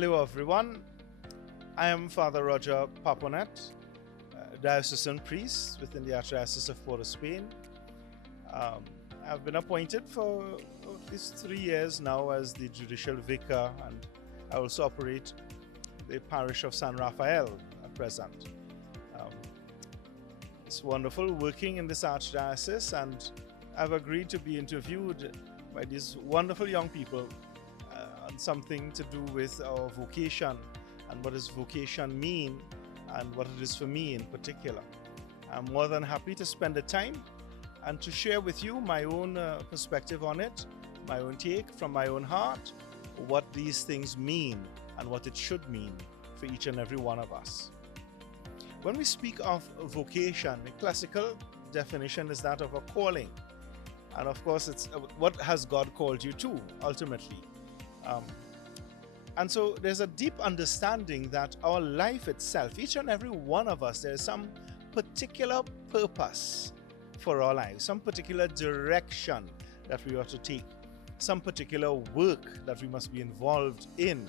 Hello everyone, I am Father Roger Paponette, diocesan priest within the Archdiocese of Port of Spain. I've been appointed for at least 3 years now as the judicial vicar, and I also operate the parish of San Rafael at present. It's wonderful working in this Archdiocese, and I've agreed to be interviewed by these wonderful young people on something to do with our vocation and what does vocation mean and what it is for me in particular. I'm more than happy to spend the time and to share with you my own perspective on it, my own take from my own heart, what these things mean and what it should mean for each and every one of us. When we speak of vocation, the classical definition is that of a calling. And of course, it's what has God called you to, ultimately. And so there's a deep understanding that our life itself, each and every one of us, there's some particular purpose for our lives, some particular direction that we ought to take, some particular work that we must be involved in,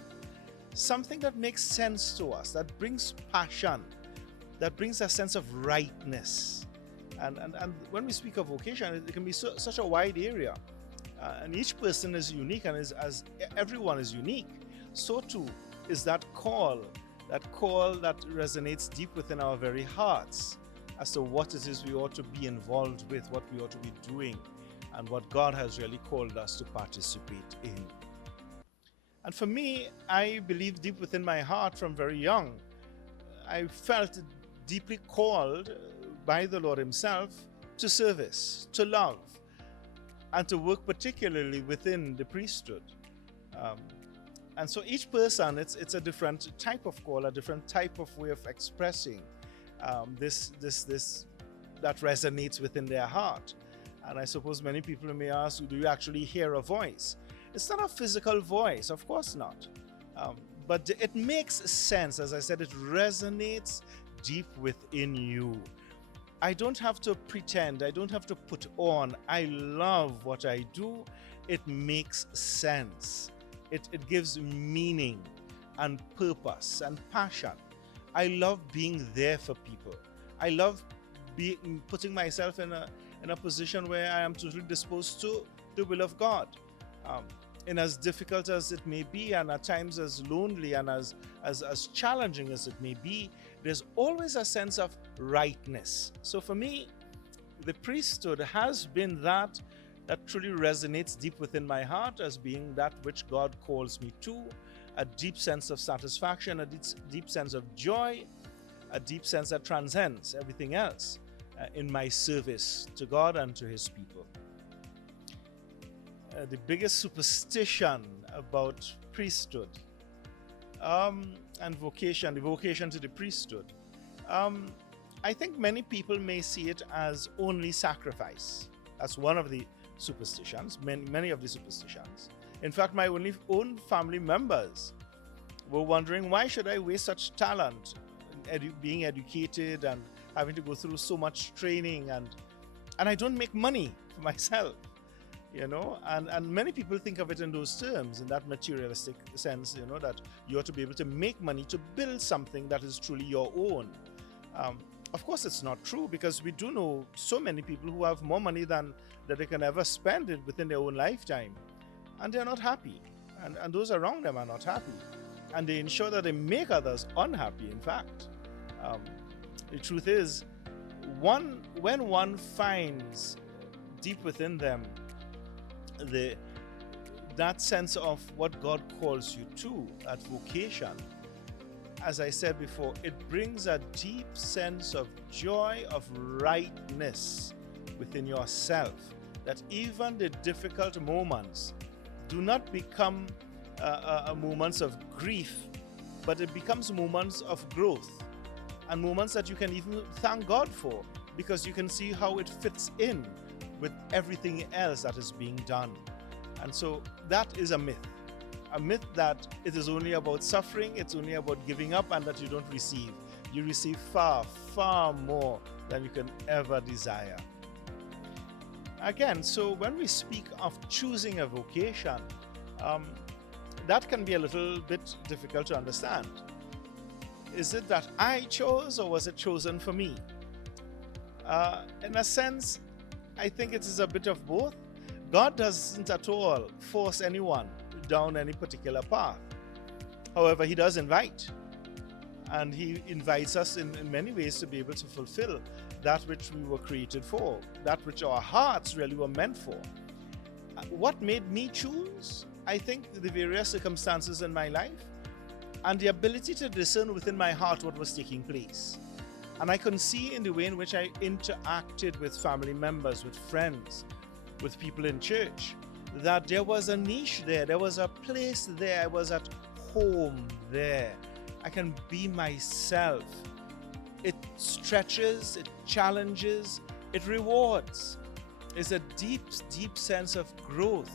something that makes sense to us, that brings passion, that brings a sense of rightness. And when we speak of vocation, it can be such a wide area. And each person is unique, and as everyone is unique, so too is that call that resonates deep within our very hearts as to what it is we ought to be involved with, what we ought to be doing, and what God has really called us to participate in. And for me, I believe deep within my heart from very young, I felt deeply called by the Lord Himself to service, to love, and to work particularly within the priesthood. And so each person, it's a different type of call, a different type of way of expressing this that resonates within their heart. And I suppose many people may ask, do you actually hear a voice? It's not a physical voice, of course not. But it makes sense. As I said, it resonates deep within you. I don't have to pretend, I don't have to put on. I love what I do. It makes sense. It gives meaning and purpose and passion. I love being there for people. I love putting myself in a position where I am totally disposed to the will of God. And as difficult as it may be, and at times as lonely and as challenging as it may be, there's always a sense of rightness. So for me, the priesthood has been that truly resonates deep within my heart as being that which God calls me to, a deep sense of satisfaction, a deep sense of joy, a deep sense that transcends everything else in my service to God and to His people. The biggest superstition about priesthood and vocation, the vocation to the priesthood, I think many people may see it as only sacrifice. That's one of the superstitions, many of the superstitions. In fact, my own family members were wondering, why should I waste such talent being educated and having to go through so much training, and I don't make money for myself, you know? And many people think of it in those terms, in that materialistic sense, you know, that you ought to be able to make money to build something that is truly your own. Of course, it's not true, because we do know so many people who have more money than they can ever spend it within their own lifetime, and they're not happy, and those around them are not happy, and they ensure that they make others unhappy. In fact, the truth is, when one finds deep within them that sense of what God calls you to, that vocation, as I said before, it brings a deep sense of joy, of rightness within yourself, that even the difficult moments do not become moments of grief, but it becomes moments of growth, and moments that you can even thank God for, because you can see how it fits in with everything else that is being done. And so that is a myth that it is only about suffering, it's only about giving up, and that you don't receive. You receive far, far more than you can ever desire. Again, so when we speak of choosing a vocation, that can be a little bit difficult to understand. Is it that I chose, or was it chosen for me? In a sense, I think it is a bit of both. God doesn't at all force anyone down any particular path. However, He does invite. And He invites us in many ways to be able to fulfill that which we were created for, that which our hearts really were meant for. What made me choose? I think the various circumstances in my life and the ability to discern within my heart what was taking place. And I can see in the way in which I interacted with family members, with friends, with people in church, that there was a niche there, there was a place there, I was at home there. I can be myself. It stretches, it challenges, it rewards. It's a deep, deep sense of growth,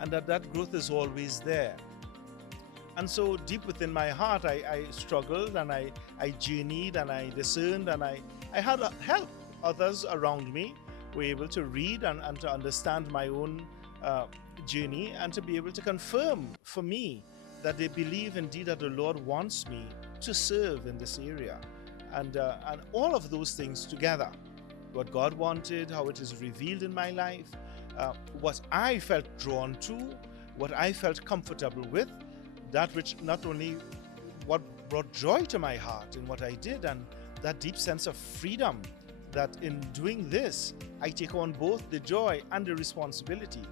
and that growth is always there. And so deep within my heart, I struggled, and I journeyed, and I discerned, and I had help. Others around me were able to read and to understand my own journey, and to be able to confirm for me that they believe indeed that the Lord wants me to serve in this area. And all of those things together, what God wanted, how it is revealed in my life, what I felt drawn to, what I felt comfortable with, that which not only what brought joy to my heart in what I did, and that deep sense of freedom that in doing this, I take on both the joy and the responsibility,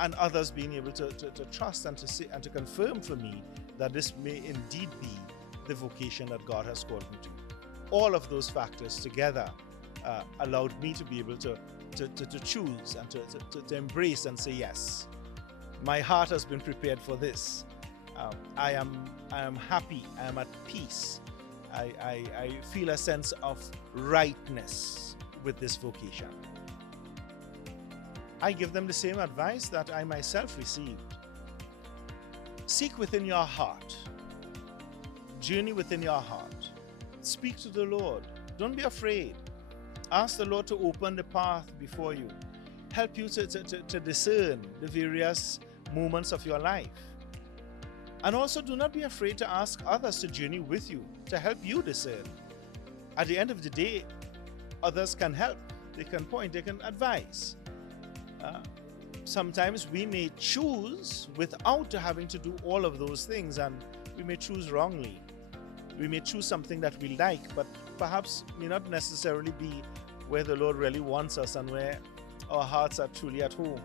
and others being able to trust and to say and to confirm for me that this may indeed be the vocation that God has called me to. All of those factors together allowed me to be able to choose and to embrace and say, yes, my heart has been prepared for this. I am happy, I am at peace. I feel a sense of rightness with this vocation. I give them the same advice that I myself received. Seek within your heart. Journey within your heart. Speak to the Lord. Don't be afraid. Ask the Lord to open the path before you. Help you to discern the various moments of your life. And also do not be afraid to ask others to journey with you, to help you discern. At the end of the day, others can help. They can point, they can advise. Sometimes we may choose without having to do all of those things, and we may choose wrongly. We may choose something that we like, but perhaps may not necessarily be where the Lord really wants us and where our hearts are truly at home.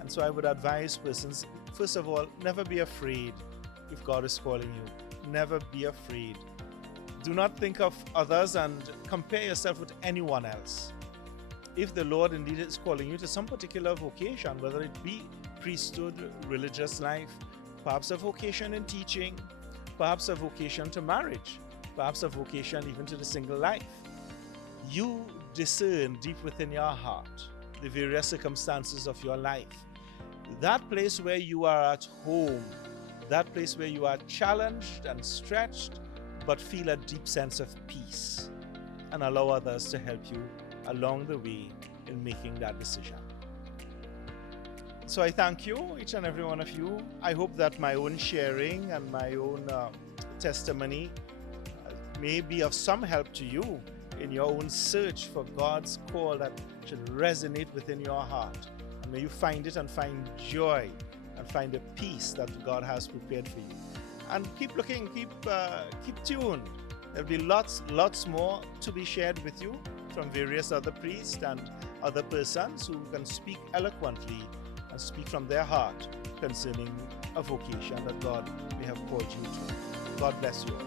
And so I would advise persons, first of all, never be afraid if God is calling you. Never be afraid. Do not think of others and compare yourself with anyone else. If the Lord indeed is calling you to some particular vocation, whether it be priesthood, religious life, perhaps a vocation in teaching, perhaps a vocation to marriage, perhaps a vocation even to the single life, you discern deep within your heart the various circumstances of your life. That place where you are at home, that place where you are challenged and stretched, but feel a deep sense of peace, and allow others to help you along the way in making that decision. So I thank you, each and every one of you. I hope that my own sharing and my own testimony may be of some help to you in your own search for God's call that should resonate within your heart. And may you find it and find joy and find the peace that God has prepared for you. And keep looking, keep tuned. There'll be lots more to be shared with you from various other priests and other persons who can speak eloquently and speak from their heart concerning a vocation that God may have called you to. God bless you all.